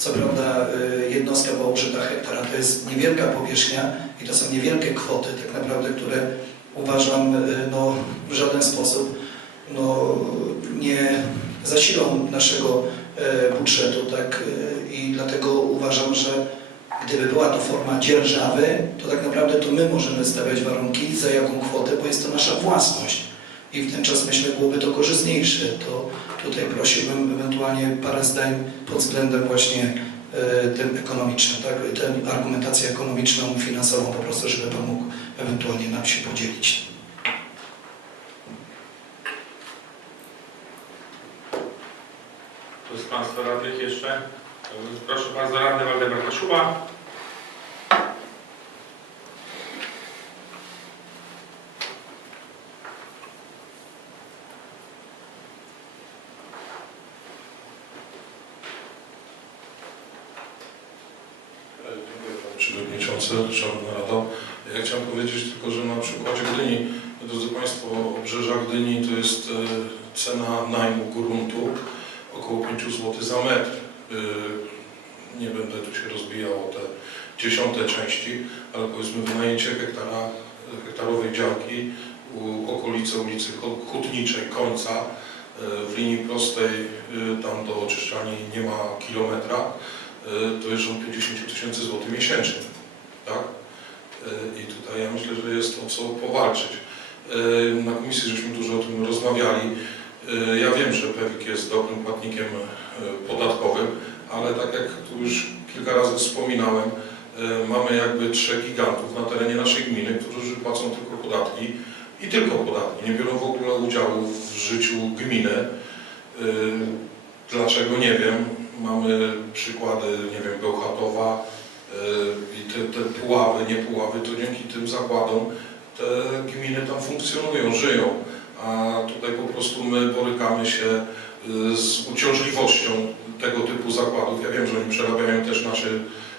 Co prawda y, jednostka użyta hektara, to jest niewielka powierzchnia i to są niewielkie kwoty tak naprawdę, które uważam y, no, w żaden sposób no, nie zasilą naszego e, budżetu, tak? I dlatego uważam, że gdyby była to forma dzierżawy, to tak naprawdę to my możemy stawiać warunki, za jaką kwotę, bo jest to nasza własność. I w ten czas myślę byłoby to korzystniejsze. To tutaj prosiłbym ewentualnie parę zdań pod względem właśnie e, tym ekonomicznym, tak? Tę argumentację ekonomiczną, finansową po prostu, żeby Pan mógł ewentualnie nam się podzielić. Kto z Państwa radnych jeszcze? Proszę bardzo, radny Waldemar Kaszuba. Dziękuję Panie Przewodniczący, Szanowna Rado. Ja chciałem powiedzieć tylko, że na przykładzie Gdyni, drodzy Państwo, obrzeża Gdyni to jest e, cena najmu gruntu około 5 zł za metr. E, Nie będę tu się rozbijał o te dziesiąte części, ale powiedzmy wynajęcie hektara, hektarowej działki u okolicy ulicy Hu- Hutniczej, końca, e, w linii prostej tam do oczyszczalni nie ma kilometra, to jest rząd 50 tysięcy złotych miesięcznie. Tak? E, I tutaj ja myślę, że jest o co powalczyć. E, Na komisji żeśmy dużo o tym rozmawiali. Ja wiem, że PEWIK jest dobrym płatnikiem podatkowym, ale tak jak tu już kilka razy wspominałem, mamy jakby trzech gigantów na terenie naszej gminy, którzy płacą tylko podatki i tylko podatki. Nie biorą w ogóle udziału w życiu gminy. Dlaczego nie wiem. Mamy przykłady, nie wiem, Bełchatowa yy, i te, te puławy, nie puławy, to dzięki tym zakładom te gminy tam funkcjonują, żyją. A tutaj po prostu my borykamy się yy, z uciążliwością tego typu zakładów. Ja wiem, że oni przerabiają też nasze,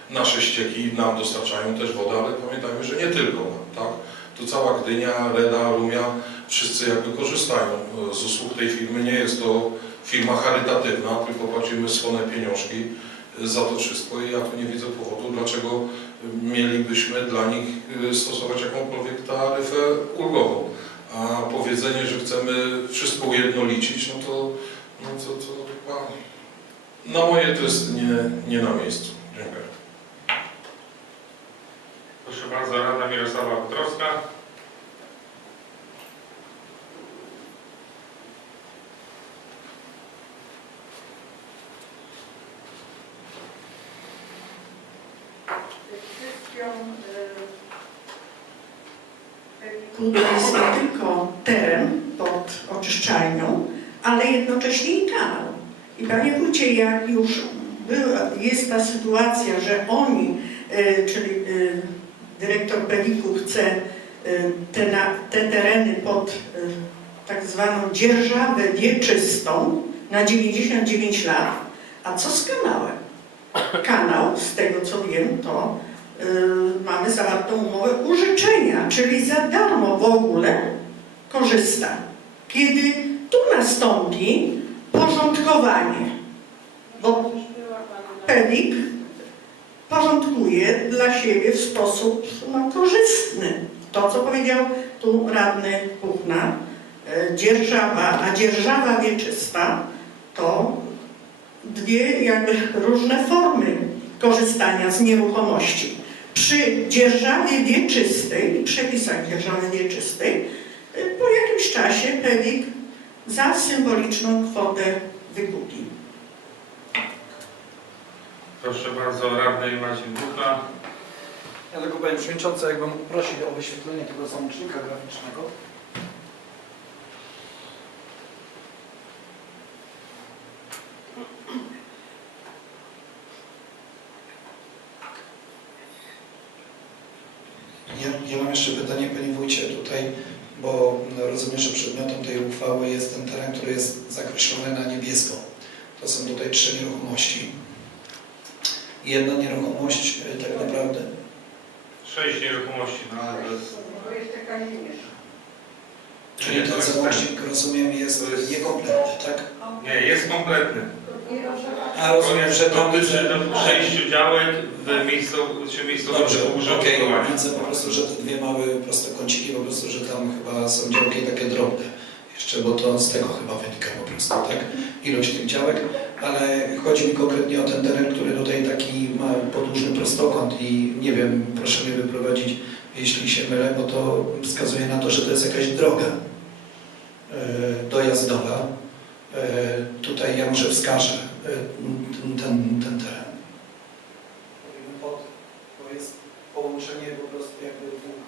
nasze ścieki, nam dostarczają też wodę, ale pamiętajmy, że nie tylko nam, tak? To cała Gdynia, Reda, Rumia, wszyscy jakby korzystają yy, z usług tej firmy. Nie jest to firma charytatywna, tylko płacimy swoje pieniążki za to wszystko i ja tu nie widzę powodu, dlaczego mielibyśmy dla nich y, stosować jakąkolwiek taryfę ulgową. A powiedzenie, że chcemy wszystko ujednolicić, no to, no to, to na moje to jest nie, nie na miejscu. Dziękuję. Proszę bardzo, radna Mirosława Petrowska. Kwestią e, to jest nie tylko teren pod oczyszczalnią, ale jednocześnie i kanał. I Panie Wójcie, jak już była, jest ta sytuacja, że oni, e, czyli e, dyrektor Peliku chce e, te, te tereny pod tak zwaną dzierżawę wieczystą na 99 lat, a co z kanałem? kanał, z tego co wiem, to mamy zawartą umowę użyczenia, czyli za darmo w ogóle korzysta. Kiedy nastąpi porządkowanie, bo Pelik porządkuje dla siebie w sposób no, korzystny. To, co powiedział tu radny Puchna, y, dzierżawa, a dzierżawa wieczysta to dwie jakby różne formy korzystania z nieruchomości. Przy dzierżawie wieczystej, przepisach dzierżawy wieczystej, y, po jakimś czasie Pelik za symboliczną kwotę wykupi. Proszę bardzo, radny Marcin Buchna. Ja tylko Panie Przewodniczący, jakbym mógł prosić o wyświetlenie tego załącznika graficznego. Ja, ja mam jeszcze pytanie Panie Wójcie tutaj, bo rozumiem, że przedmiotem tej uchwały jest ten teren, który jest zakreślony na niebiesko. To są tutaj trzy nieruchomości. Jedna nieruchomość y, tak naprawdę Sześć nieruchomości. No, ale to jest... To jest Kazimierz. Czyli ten załącznik, rozumiem, jest niekompletny, tak? Nie, jest kompletny. A rozumiem, że tam Dotyczy do sześciu działek w miejscu, czy miejscowego Dobrze, okej, użytkowania. widzę po prostu, że te dwie małe prostokąciki, po prostu, że tam chyba są działki takie drobne. Jeszcze, bo to z tego chyba wynika po prostu, tak? Ilość tych działek, ale chodzi mi konkretnie o ten teren, który tutaj taki ma podłużny prostokąt i nie wiem, proszę mnie wyprowadzić, jeśli się mylę, bo to wskazuje na to, że to jest jakaś droga e, dojazdowa. E, Tutaj ja może wskażę e, ten, ten, ten teren. Pod, to jest połączenie po prostu jakby dwóch.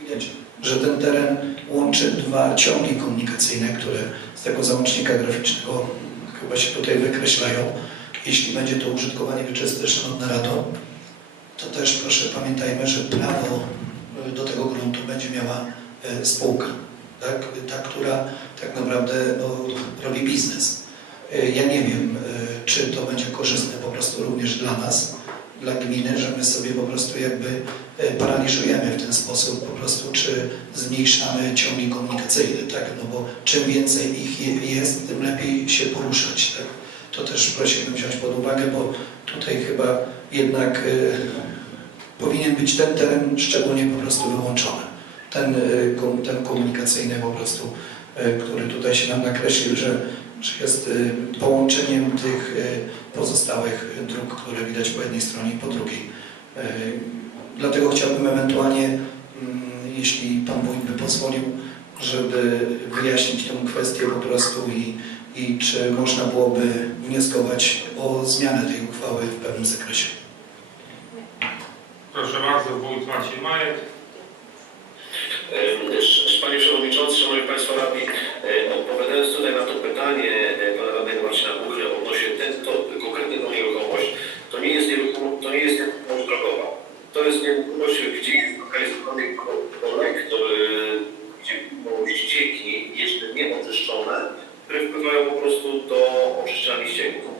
Widać, że ten teren łączy dwa ciągi komunikacyjne, które z tego załącznika graficznego chyba się tutaj wykreślają. Jeśli będzie to użytkowanie wieczyste, Szanowna Rado, to też proszę pamiętajmy, że prawo do tego gruntu będzie miała y, spółka, tak? ta, która tak naprawdę no, robi biznes. Y, Ja nie wiem, y, czy to będzie korzystne po prostu również dla nas, dla gminy, że my sobie po prostu jakby y, paraliżujemy w ten sposób po prostu, czy zmniejszamy ciągi komunikacyjne, tak? No bo czym więcej ich je- jest, tym lepiej się poruszać, tak? To też prosimy wziąć pod uwagę, bo tutaj chyba jednak y, powinien być ten teren szczególnie po prostu wyłączony. Ten, y, ten komunikacyjny po prostu, który tutaj się nam nakreślił, że, jest y, połączeniem tych y, pozostałych dróg, które widać po jednej stronie i po drugiej. Dlatego chciałbym ewentualnie, mm, jeśli Pan Wójt by pozwolił, żeby wyjaśnić tę kwestię po prostu i, i czy można byłoby wnioskować o zmianę tej uchwały w pewnym zakresie. Proszę bardzo, wójt Maciej Majek. E, Panie Przewodniczący, Szanowni Państwo Radni, e, odpowiadając tutaj na to pytanie e, Pana Radnego Marcina Buchry odnośnie ten, to konkretnego nieruchomość, to nie jest nieruchomość, to nie jest nieruchomość drogowa. To jest nieruchomość, gdzie jest e, gdzie ścieki jeszcze nie oczyszczone, które wpływają po prostu do oczyszczalni ścieków.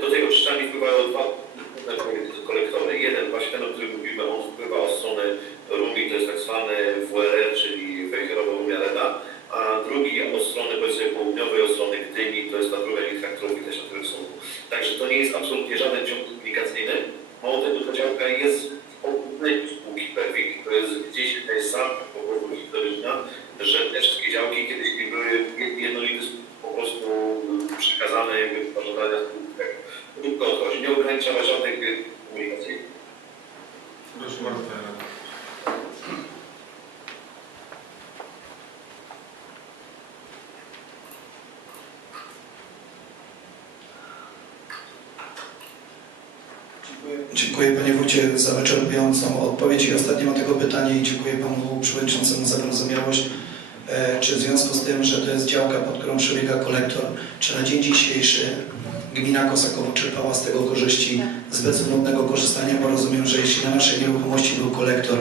Do tej oczyszczalni wpływają dwa kolektory. Jeden, właśnie ten, o którym mówimy, on wpływa od strony Rumi, to jest tak zwany WRR, czyli wejherowa Rumia Reda, a drugi od strony powiedzmy południowej, od strony Gdyni, to jest ta druga linia, którą widać na tym rysunku. Także to nie jest absolutnie żaden ciąg komunikacyjny. Mało tego, ta działka jest w obudnej spółki Perfik, to jest gdzieś jest sam po historyczna, że te wszystkie działki kiedyś nie były sposób po prostu przekazane jakby do zarządzania spółki. Krótko odchodzi, nie ograniczała żadnych komunikacji. Proszę bardzo, panie radny. Dziękuję za wyczerpującą odpowiedź i ostatnie mam tego pytanie i dziękuję Panu Przewodniczącemu za wyrozumiałość. E, Czy w związku z tym, że to jest działka, pod którą przebiega kolektor, czy na dzień dzisiejszy gmina Kosakowo czerpała z tego korzyści z bezumownego korzystania, bo rozumiem, że jeśli na naszej nieruchomości był kolektor,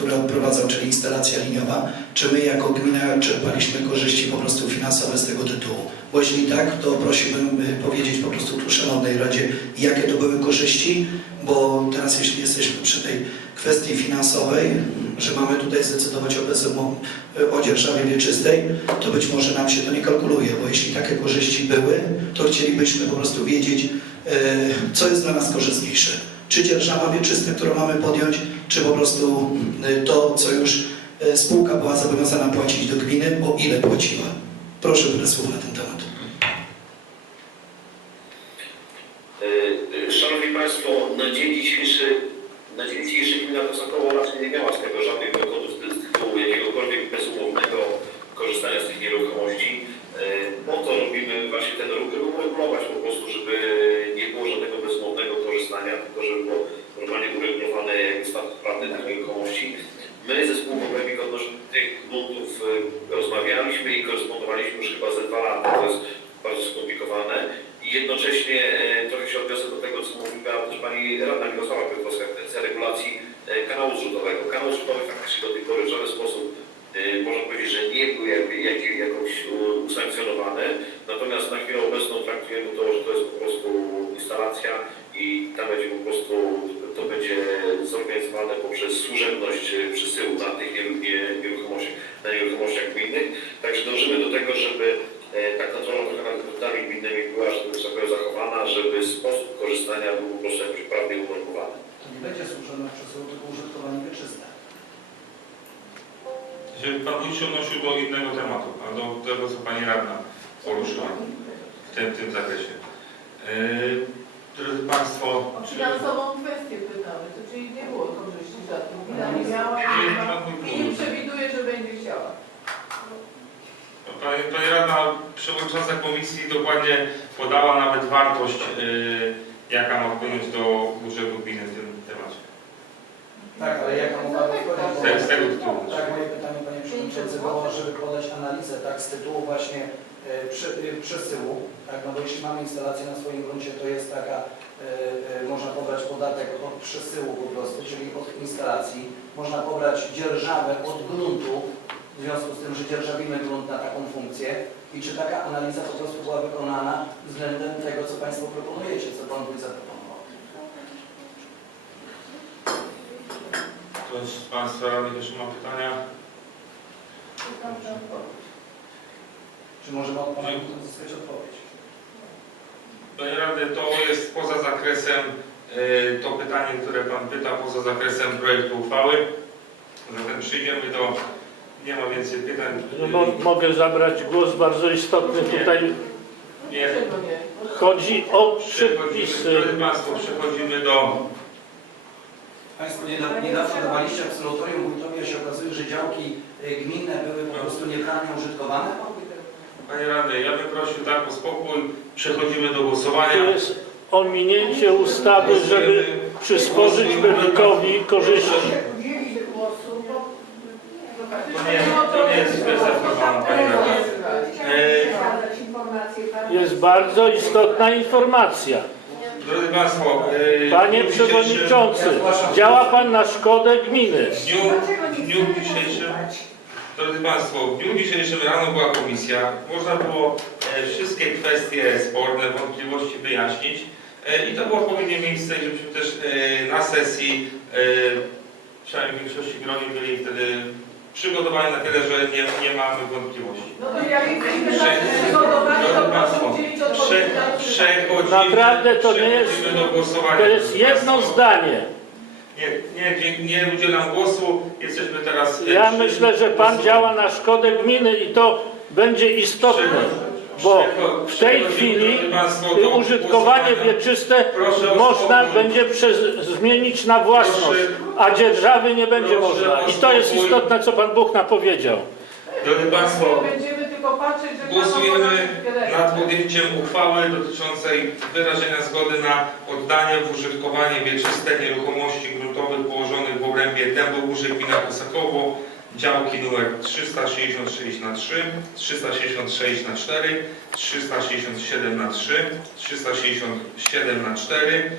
e, który odprowadzał, czyli instalacja liniowa, czy my jako gmina czerpaliśmy korzyści po prostu finansowe z tego tytułu? Bo jeśli tak, to prosiłbym powiedzieć po prostu tu Szanownej Radzie, jakie to były korzyści, bo teraz jeśli jesteśmy przy tej kwestii finansowej, że mamy tutaj zdecydować o, bezumow- o dzierżawie wieczystej, to być może nam się to nie kalkuluje, bo jeśli takie korzyści były, to chcielibyśmy po prostu wiedzieć, e, co jest dla nas korzystniejsze. Czy dzierżawa wieczysta, którą mamy podjąć, czy po prostu e, to, co już e, spółka była zobowiązana płacić do gminy, o ile płaciła. Proszę parę słów na ten temat. E, Szanowni Państwo, na dzień dzisiejszy, na dzień dzisiejszy gmina Kosakowo raczej nie miała z tego żadnych dochodów z z tytułu jakiegokolwiek bezumownego korzystania z tych nieruchomości. E, Po to robimy właśnie ten ruch, żeby uregulować po prostu, żeby nie było żadnego bezumownego korzystania, tylko żeby było normalnie uregulowany jakby tych nieruchomości. My ze spółką odnośnie tych gruntów e, rozmawialiśmy i korespondowaliśmy już chyba ze dwa lata. To jest bardzo skomplikowane. I jednocześnie e, trochę się odniosę do tego, co mówiła też Pani Radna Mirosława Piotrowska, kwestia regulacji e, kanału zrzutowego. Kanał zrzutowy faktycznie do tej pory w żaden sposób e, można powiedzieć, że nie był jakby, jak, jakoś usankcjonowany. Natomiast na chwilę obecną traktujemy to, że to jest po prostu instalacja i tam będzie po prostu, to będzie zorganizowane poprzez służebność e, przesyłu na tych nieru- nie- nieruchomościach, na nieruchomościach gminnych. Także dążymy do tego, żeby tak kontrola nad gruntami gminnymi była żeby sobie zachowana, żeby sposób korzystania był po prostu jakoś prawnie unormowany. To nie będzie służone przesyłu, tylko użytkowanie wieczyste. Żeby Pan Wójt się odnosił do innego tematu, a do tego, co Pani Radna poruszyła w tym, w tym zakresie. Yy, drodzy Państwo, O finansową kwestię pytamy, to czyli nie było korzyści żadnych. Gmina nie miała Nie, nie ma i nie przewiduje, że będzie chciała. Pani, Pani Radna, Przewodnicząca Komisji dokładnie podała nawet wartość, yy, jaka ma wpłynąć do budżetu gminy w tym temacie. Tak, ale jaka mogłaby wchodzić? Z tego- z tego tytułu. Tak, moje pytanie Panie Przewodniczący było, żeby podać analizę tak z tytułu właśnie przesyłu, tak, no bo jeśli mamy instalację na swoim gruncie, to jest taka, e, e, można pobrać podatek od przesyłu po prostu, czyli od instalacji, można pobrać dzierżawę od gruntu, w związku z tym, że dzierżawimy grunt na taką funkcję i czy taka analiza po prostu była wykonana względem tego, co Państwo proponujecie, co Pan Wójt zaproponował. Ktoś z Państwa radnych jeszcze ma pytania? Czy możemy od Pana uzyskać odpowiedź? Panie Rady, to jest poza zakresem, e, to pytanie, które Pan pyta, poza zakresem projektu uchwały. Zatem przyjdziemy do, nie ma więcej pytań. No, mo mogę zabrać głos bardzo istotny tutaj. Nie, Dlaczego nie? Chodzi o przechodzimy, przepisy. drodzy Państwo, przechodzimy do, Państwo niedawno, dawaliście absolutorium wójtowi, a się okazuje, że działki y, gminne były po prostu nieprawnie użytkowane? Panie Rady, ja bym prosił tak o spokój, przechodzimy do To głosowania. jest ominięcie ustawy, żeby przysporzyć Berlikowi korzyści. To nie, to nie jest kwestia formalna, Panie Rady. E, Jest bardzo istotna informacja. Drodzy Państwo, e, Panie w dniu dzisiejszym- Przewodniczący, działa Pan na szkodę gminy. W dniu, w dniu dzisiejszym, drodzy Państwo, w dniu dzisiejszym rano była komisja. Można było e, wszystkie kwestie sporne, wątpliwości wyjaśnić. E, I to było odpowiednie miejsce, żebyśmy też e, na sesji, e, przynajmniej w większości groni byli wtedy przygotowani na tyle, że nie, nie mamy wątpliwości. No to jak jesteśmy przygotowani, to proszę Państwo, udzielić odpowiedzi przechodzimy, Naprawdę to nie jest- przechodzimy do głosowania. To jest jedno Państwo. zdanie. Nie, nie, nie, udzielam głosu. Jesteśmy teraz. e, Ja przy myślę, że Pan działa na szkodę gminy i to będzie istotne, bo w tej chwili użytkowanie wieczyste można będzie przez, zmienić na własność, a dzierżawy nie będzie można. I to jest istotne, co Pan Bóg napowiedział. Drodzy Państwo, Będziemy tylko patrzeć, że głosujemy nad podjęciem uchwały dotyczącej wyrażenia zgody na oddanie w użytkowanie wieczyste nieruchomości gruntowych położonych w obrębie Dębogórze Gmina Kosakowo, działki numer 366 na 3, 366 na 4, 367 na 3, 367 na 4,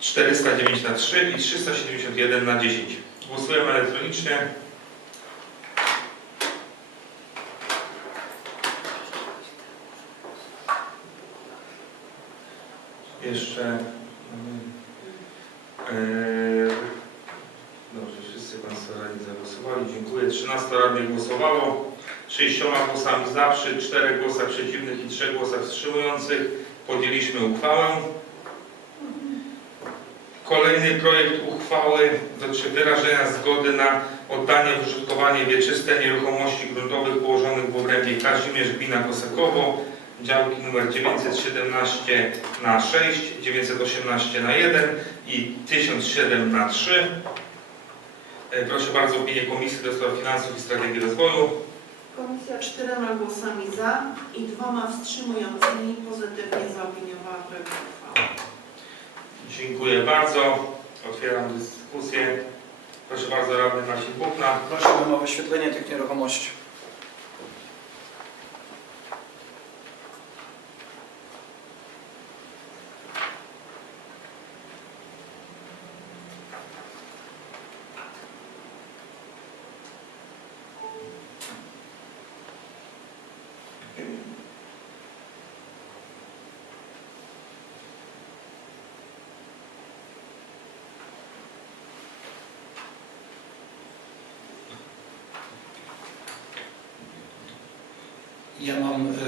409 na 3 i 371 na 10. Głosujemy elektronicznie. Jeszcze. mm, e, Dobrze, wszyscy Państwo radni zagłosowali. Dziękuję. 13 radnych głosowało. 6 głosami za, przy 4 głosach przeciwnych i 3 głosach wstrzymujących podjęliśmy uchwałę. Kolejny projekt uchwały dotyczy wyrażenia zgody na oddanie w użytkowanie wieczyste nieruchomości gruntowych położonych w obrębie Kazimierz Gmina Kosakowo, działki numer 917 na 6, 918 na 1 i 1007 na 3. E, Proszę bardzo o opinię Komisji do Spraw Finansów i Strategii Rozwoju. Komisja czterema głosami za i dwoma wstrzymującymi pozytywnie zaopiniowała projekt uchwały. Dziękuję bardzo. Otwieram dyskusję. Proszę bardzo, radny Marcin Buchna. Prosiłbym o wyświetlenie tych nieruchomości.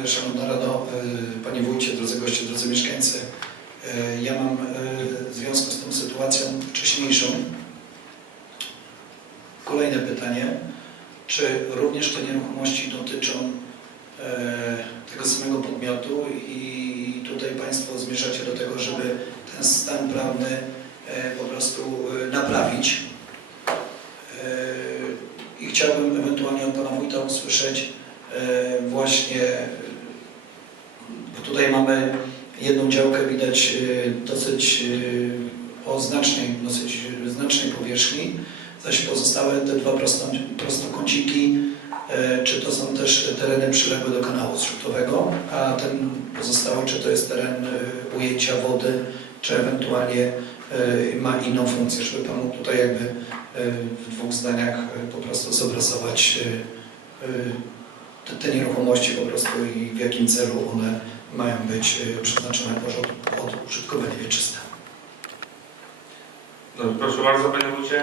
Szanowna Rado, e, Panie Wójcie, drodzy goście, drodzy mieszkańcy, e, ja mam e, w związku z tą sytuacją wcześniejszą kolejne pytanie. Czy również te nieruchomości dotyczą e, tego samego podmiotu i tutaj Państwo zmierzacie do tego, żeby ten stan prawny e, po prostu e, naprawić? E, I chciałbym ewentualnie od Pana Wójta usłyszeć e, właśnie, e, tutaj mamy jedną działkę, widać e, dosyć e, o znacznej, dosyć znacznej powierzchni, zaś pozostałe te dwa prosto, prostokąciki, e, czy to są też tereny przyległe do kanału zrzutowego, a ten pozostały, czy to jest teren e, ujęcia wody, czy ewentualnie e, ma inną funkcję, żeby Pan mógł tutaj jakby w dwóch zdaniach po prostu zobrazować te, te nieruchomości po prostu i w jakim celu one mają być e, przeznaczone pod, użytkowanie wieczyste. Dobrze, proszę bardzo, Panie Wójcie.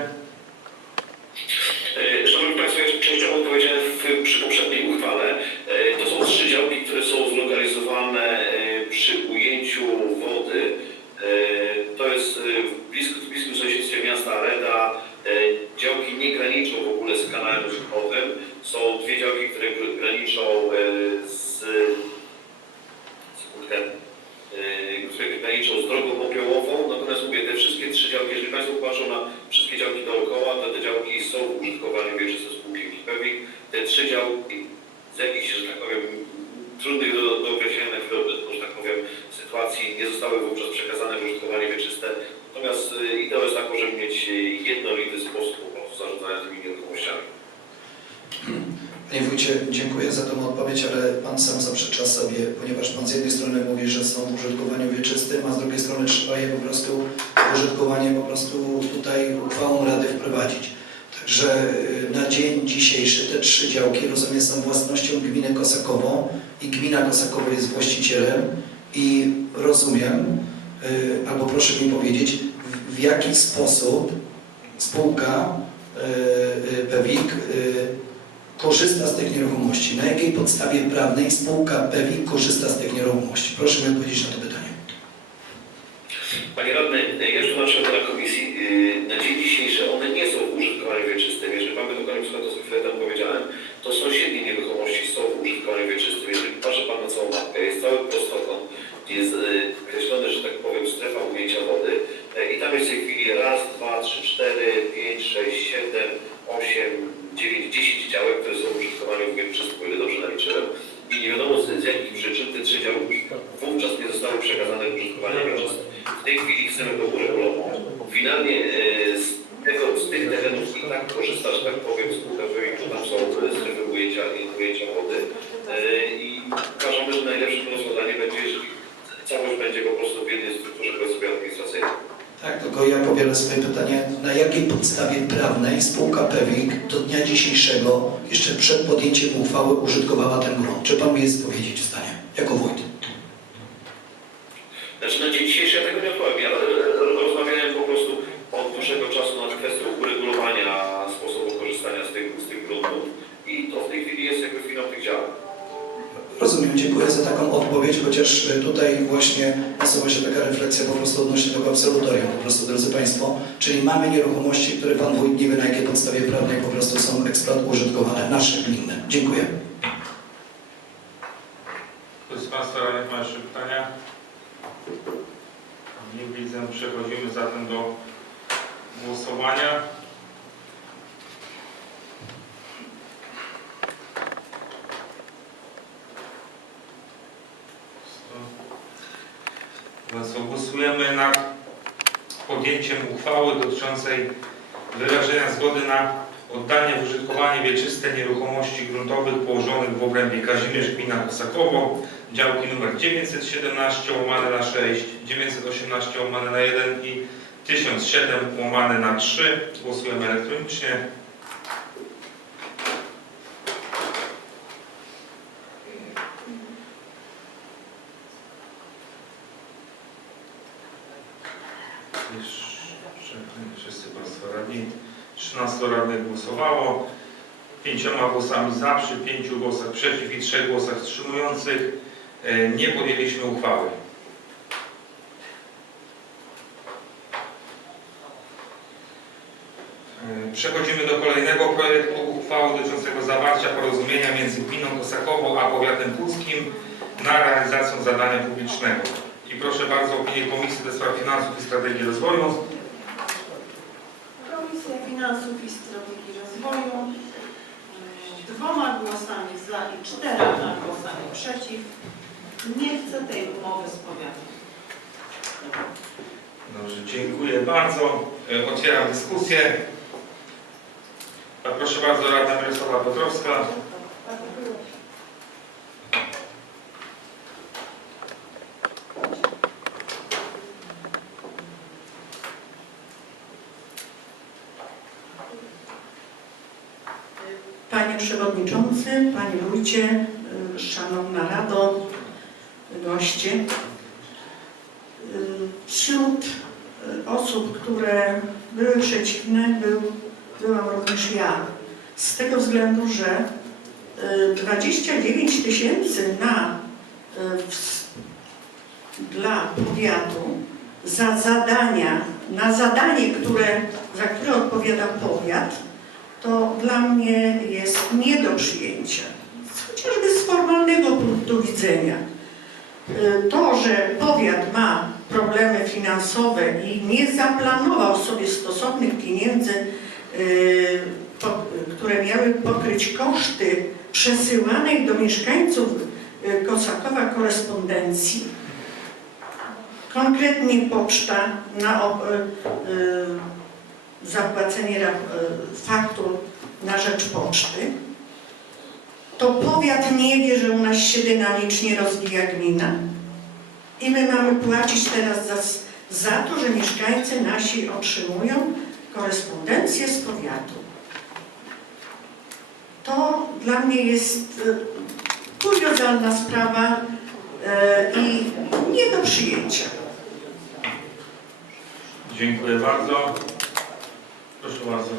E, Szanowni Państwo, ja częściowo powiedziałem w, przy poprzedniej uchwale. E, To są trzy działki, które są zlokalizowane e, przy ujęciu wody. To jest w bliskim, w bliskim sąsiedztwie miasta Reda. Działki nie graniczą w ogóle z kanałem rzekowym. Są dwie działki, które gr- graniczą które graniczą z drogą popiołową. Natomiast mówię, te wszystkie trzy działki, jeżeli Państwo patrzą na wszystkie działki dookoła, to te działki są w użytkowaniu wieczystym spółki Pewik. Te trzy działki z jakichś, że tak powiem, trudnych do, do określenia chwilę że tak powiem, sytuacji nie zostały wówczas przekazane w użytkowanie wieczyste. Natomiast y, ideą jest taką, żeby mieć y, jednolity sposób po prostu zarządzania tymi nieruchomościami. Panie Wójcie, dziękuję za tą odpowiedź, ale Pan sam zaprzecza sobie, ponieważ Pan z jednej strony mówi, że są w użytkowaniu wieczystym, a z drugiej strony trzeba je po prostu użytkowanie po prostu tutaj uchwałą Rady wprowadzić. Także y, na dzień dzisiejszy te trzy działki, rozumiem, są własnością gminy Kosakowo i gmina Kosakowo jest właścicielem i rozumiem, y, albo proszę mi powiedzieć, w, jaki sposób spółka y, Pewik korzysta z tych nieruchomości? Na jakiej podstawie prawnej spółka PEWI korzysta z tych nieruchomości? Proszę mi odpowiedzieć na to pytanie. Panie Radny, ja już tłumaczyłem na komisji, na dzień dzisiejszy one nie są w użytkowaniu wieczystym. Jeżeli by dokładnie przykład to, co chwilę temu powiedziałem, to sąsiednie nieruchomości są w użytkowaniu wieczystym. Jeżeli patrzy Pan na całą mapkę, jest cały prostokąt, jest yy, określone, że tak powiem, strefa ujęcia wody yy, i tam jest w tej chwili raz, dwa, trzy, cztery, pięć, sześć, siedem, osiem, dziewięć, dziesięć działek, które są w użytkowaniu wieczystym, o ile dobrze naliczyłem. I nie wiadomo z, z jakich przyczyn te trzy działki wówczas nie zostały przekazane w użytkowanie wieczyste. W tej chwili chcemy to uregulować. Finalnie e, z, tego, z tych terenów i tak korzysta, że tak powiem, spółka Wojewódzka, tam są e, strefy ujęcia i ujęcia wody e, i uważamy, że najlepszym rozwiązaniem będzie, jeżeli całość będzie po prostu w jednej strukturze powiedzmy administracyjnej. Tak, tylko ja powielę swoje pytanie. Na jakiej podstawie prawnej spółka PEWIK do dnia dzisiejszego, jeszcze przed podjęciem uchwały, użytkowała ten grunt? Czy Pan mi jest powiedzieć zdanie, jako wójt? Znaczy na dzień dzisiejszy ja tego nie odpowiem. Ja e, rozmawiałem po prostu od dłuższego czasu nad kwestią uregulowania sposobu korzystania z tych, z tych gruntów i to w tej chwili jest jakby finał tych działań. Rozumiem, dziękuję za taką odpowiedź, chociaż y, tutaj właśnie nasuwa się taka refleksja po prostu odnośnie tego absolutorium, po prostu, drodzy Państwo, czyli mamy nieruchomości, które Pan Wójt nie wie na jakiej podstawie prawnej po prostu są eksploat użytkowane, nasze gminne. Dziękuję. Ktoś z Państwa radnych ma jeszcze pytania? Nie widzę. Przechodzimy zatem do głosowania. Państwo, głosujemy nad podjęciem uchwały dotyczącej wyrażenia zgody na oddanie w użytkowanie wieczyste nieruchomości gruntowych położonych w obrębie Kazimierz Gmina Kosakowo, działki nr 917 łamane na 6, 918 łamane na 1 i 1007 łamane na 3. Głosujemy elektronicznie. Jeszcze wszyscy Państwo radni. 13 radnych głosowało. pięcioma głosami za, przy pięciu głosach przeciw i trzech głosach wstrzymujących e, nie podjęliśmy uchwały. E, Przechodzimy do kolejnego projektu uchwały dotyczącego zawarcia porozumienia między gminą Kosakowo a powiatem łódzkim na realizację zadania publicznego. I proszę bardzo o opinię Komisji do Spraw Finansów i Strategii Rozwoju. Komisja Finansów i Strategii Rozwoju e, dwoma głosami za i czterema głosami przeciw nie chce tej umowy z powiatem. Dobrze, dziękuję bardzo. E, Otwieram dyskusję. Proszę bardzo, Radna Mirosława Piotrowska. Panie Przewodniczący, Panie Wójcie, y, Szanowna Rado, goście. Y, Wśród y, osób, które były przeciwne, był, byłam również ja. Z tego względu, że y, 29 tysięcy na, y, dla powiatu za zadania, na zadanie, które, za które odpowiada powiat, to dla mnie jest nie do przyjęcia. Chociażby z formalnego punktu widzenia. Y, To, że powiat ma problemy finansowe i nie zaplanował sobie stosownych pieniędzy, y, które miały pokryć koszty przesyłanej do mieszkańców y, Kosakowa korespondencji, konkretnie poczta na y, y, zapłacenie faktur na rzecz poczty, to powiat nie wie, że u nas się dynamicznie rozwija gmina. I my mamy płacić teraz za, za to, że mieszkańcy nasi otrzymują korespondencję z powiatu. To dla mnie jest y, kuriozalna sprawa y, i nie do przyjęcia. Dziękuję bardzo. Proszę bardzo.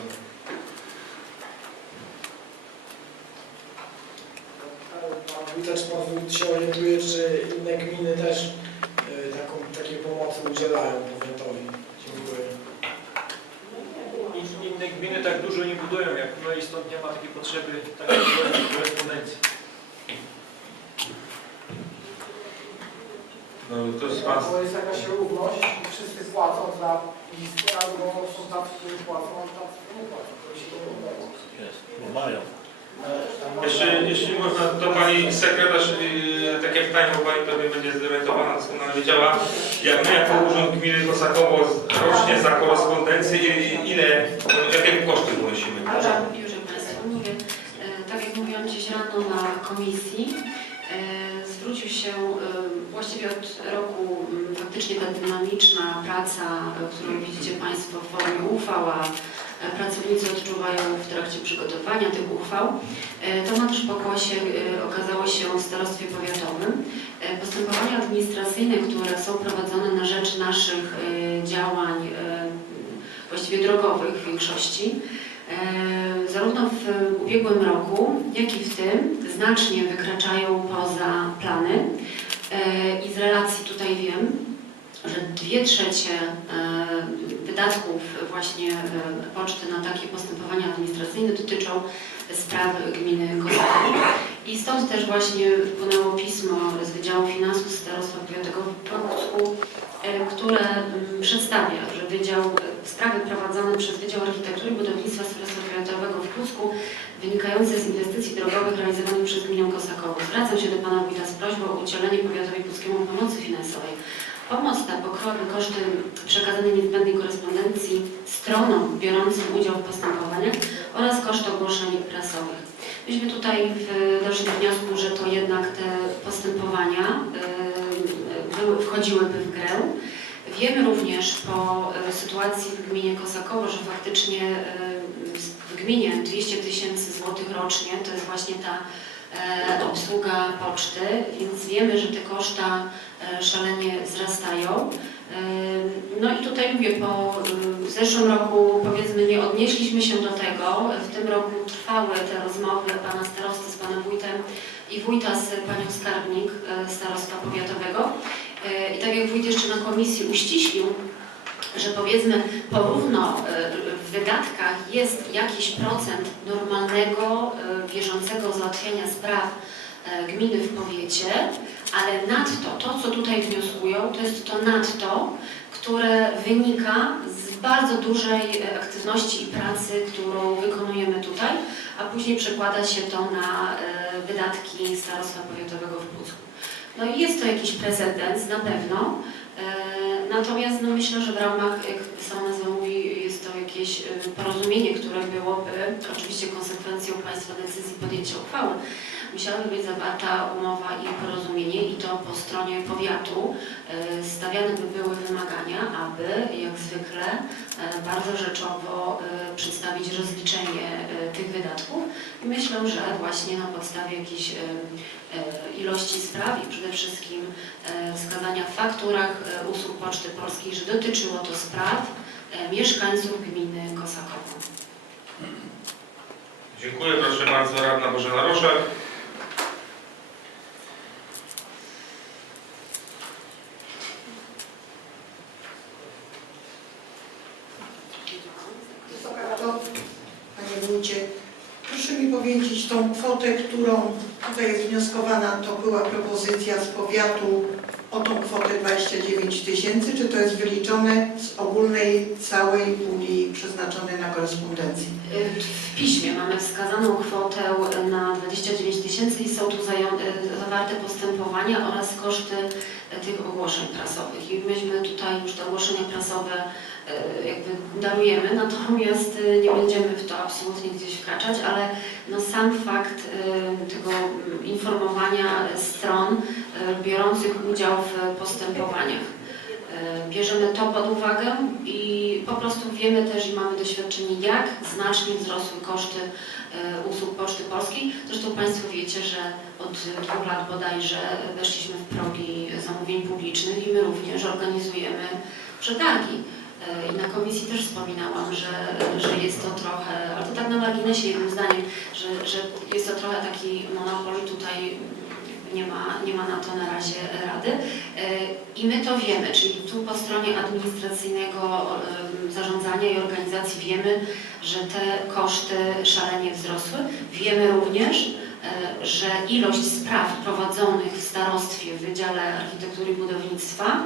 Pan wójt, pan wójt się orientuje, że inne gminy też y, taką, takiej pomocy udzielają powiatowi. Dziękuję. In- Inne gminy tak dużo nie budują jak my i stąd nie ma takiej potrzeby takiej korespondencji. No, ktoś z Was To jest jakaś równość i wszyscy płacą za listę, albo są tacy, którzy płacą, a tacy, którzy nie płacą. To się nie. Jest, bo mają. Jeszcze, jeśli można, to Pani Sekretarz, yy, takie pytanie, bo Pani pewnie będzie zorientowana, doskonale wiedziała. Jak my jako Urząd Gminy Kosakowo rocznie za korespondencję, ile, jakie koszty ponosimy? Już Państwu mówię, e, tak jak mówiłam dziś rano na komisji, e, zwrócił się e, właściwie od roku faktycznie ta dynamiczna praca, którą widzicie Państwo w formie uchwał, a e, pracownicy odczuwają w trakcie przygotowania tych uchwał. E, To ma też pokłosie, e, okazało się w starostwie powiatowym. E, Postępowania administracyjne, które są prowadzone na rzecz naszych e, działań e, właściwie drogowych w większości, E, zarówno w ubiegłym roku, jak i w tym znacznie wykraczają poza plany. E, I z relacji tutaj wiem, że dwie trzecie e, wydatków właśnie e, poczty na takie postępowania administracyjne dotyczą spraw gminy Kozakowo. I stąd też właśnie wpłynęło pismo z Wydziału Finansów Starostwa Powiatowego w Płocku, e, które mm, przedstawia, że Wydział, sprawy prowadzone przez Wydział Architektury i Budownictwa Starostwa Powiatowego w Płocku wynikające z inwestycji drogowych realizowanych przez gminę Kosakowo. Zwracam się do Pana Wójta z prośbą o udzielenie powiatowi płockiemu pomocy finansowej. Pomoc ta pokryłaby koszty przekazanej niezbędnej korespondencji stronom biorącym udział w postępowaniach oraz koszty ogłoszeń prasowych. Myśmy tutaj doszli do wniosku, że to jednak te postępowania y, były, wchodziłyby w grę. Wiemy również po y, sytuacji w gminie Kosakowo, że faktycznie y, w gminie 200 tysięcy złotych rocznie to jest właśnie ta obsługa poczty, więc wiemy, że te koszta e, szalenie wzrastają. E, No i tutaj mówię, po zeszłym roku powiedzmy nie odnieśliśmy się do tego. W tym roku trwały te rozmowy pana starosty z panem wójtem i wójta z panią skarbnik starostwa powiatowego. I tak jak wójt jeszcze na komisji uściślił, że powiedzmy porówno y, w wydatkach jest jakiś procent normalnego, bieżącego załatwiania spraw y, gminy w powiecie, ale nadto, to co tutaj wnioskują, to jest to nadto, które wynika z bardzo dużej e, aktywności i pracy, którą wykonujemy tutaj, a później przekłada się to na e, wydatki Starostwa Powiatowego w Pucku. No i jest to jakiś precedens na pewno, e, natomiast no myślę, że w ramach, jak sama nazwa mówi, jakieś e, porozumienie, które byłoby oczywiście konsekwencją Państwa decyzji podjęcia uchwały. Musiałaby być zawarta umowa i porozumienie i to po stronie powiatu e, stawiane by były wymagania, aby jak zwykle e, bardzo rzeczowo przedstawić rozliczenie tych wydatków. I myślę, że właśnie na podstawie jakiejś ilości spraw i przede wszystkim wskazania w fakturach usług Poczty Polskiej, że dotyczyło to spraw mieszkańców gminy Kosakowo. Dziękuję, proszę bardzo, radna Bożena Roszek. Wysoka Rado, Panie Wójcie, proszę mi powiedzieć tą kwotę, którą tutaj jest wnioskowana, to była propozycja z powiatu o tą kwotę 29 tysięcy, czy to jest wyliczone z ogólnej całej puli przeznaczonej na korespondencję? W piśmie mamy wskazaną kwotę na 29 tysięcy i są tu y, zawarte postępowania oraz koszty y, tych ogłoszeń prasowych. I myśmy tutaj już te ogłoszenia prasowe y, jakby darujemy, natomiast nie będziemy w to absolutnie gdzieś wkraczać, ale no sam fakt tego informowania stron biorących udział w postępowaniach. Y, Bierzemy to pod uwagę i po prostu wiemy też i mamy doświadczenie, jak znacznie wzrosły koszty y, usług Poczty Polskiej. Zresztą Państwo wiecie, że od dwóch lat bodajże weszliśmy w progi zamówień publicznych i my również organizujemy przetargi. I na komisji też wspominałam, że, że jest to trochę, ale to tak na marginesie jednym zdaniem, że, że jest to trochę taki monopol tutaj nie ma, nie ma na to na razie rady. E, I my to wiemy, czyli tu po stronie administracyjnego em, zarządzania i organizacji wiemy, że te koszty szalenie wzrosły. Wiemy również, e, że ilość spraw prowadzonych w starostwie w Wydziale Architektury i Budownictwa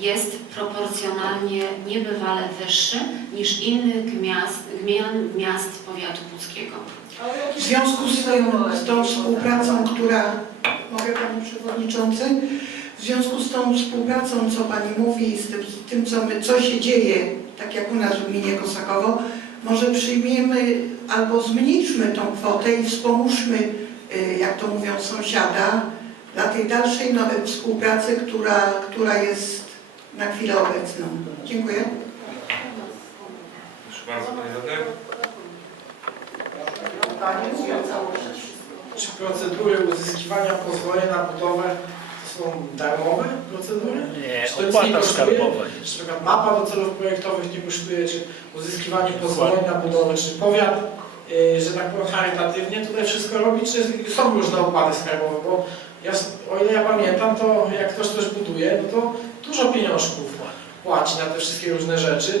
jest proporcjonalnie niebywale wyższy niż innych miast, gmin, miast powiatu puckiego. W związku z tą, z tą współpracą, która, mogę Pani Przewodniczący, w związku z tą współpracą, co Pani mówi, z tym, z tym co, my, co się dzieje, tak jak u nas w gminie Kosakowo, może przyjmiemy albo zmniejszmy tą kwotę i wspomóżmy, y, jak to mówią, sąsiada dla tej dalszej nowej współpracy, która, która jest na chwilę obecną. Dziękuję. Proszę bardzo, Panie. Czy procedury uzyskiwania pozwolenia na budowę to są darmowe procedury? Nie, Czy to nic nie opłata kosztuje? skarbowa jest. Czy na przykład mapa do celów projektowych nie kosztuje, czy uzyskiwanie pozwoleń na budowę, czy powiat, y, że tak powiem charytatywnie tutaj wszystko robi, czy są różne opłaty skarbowe, bo ja, o ile ja pamiętam, to jak ktoś coś buduje, no to dużo pieniążków płaci na te wszystkie różne rzeczy.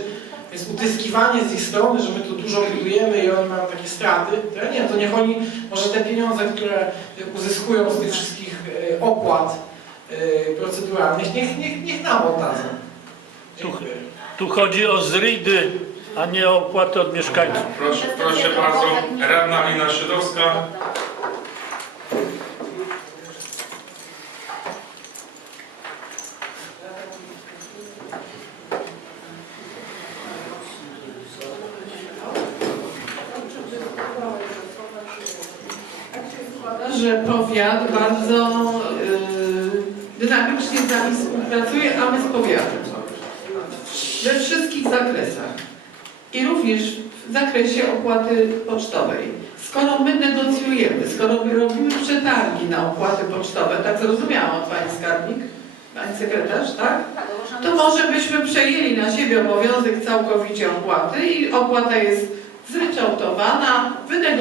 Więc utyskiwanie z ich strony, że my tu dużo budujemy i oni mają takie straty, to ja nie wiem, to niech oni, może te pieniądze, które uzyskują z tych wszystkich y, opłat y, proceduralnych, niech, niech, niech nam oddadzą. Dziękuję. Tu chodzi o zridy, a nie o opłatę od mieszkańców. Proszę, proszę bardzo, radna Alina Szydowska. że powiat bardzo y, dynamicznie z nami współpracuje, a my z powiatem. We wszystkich zakresach. I również w zakresie opłaty pocztowej. Skoro my negocjujemy, skoro my robimy przetargi na opłaty pocztowe, tak zrozumiałam Pani Skarbnik, Pani sekretarz, tak? To może byśmy przejęli na siebie obowiązek całkowicie opłaty i opłata jest zryczałtowana, wynegocjowana.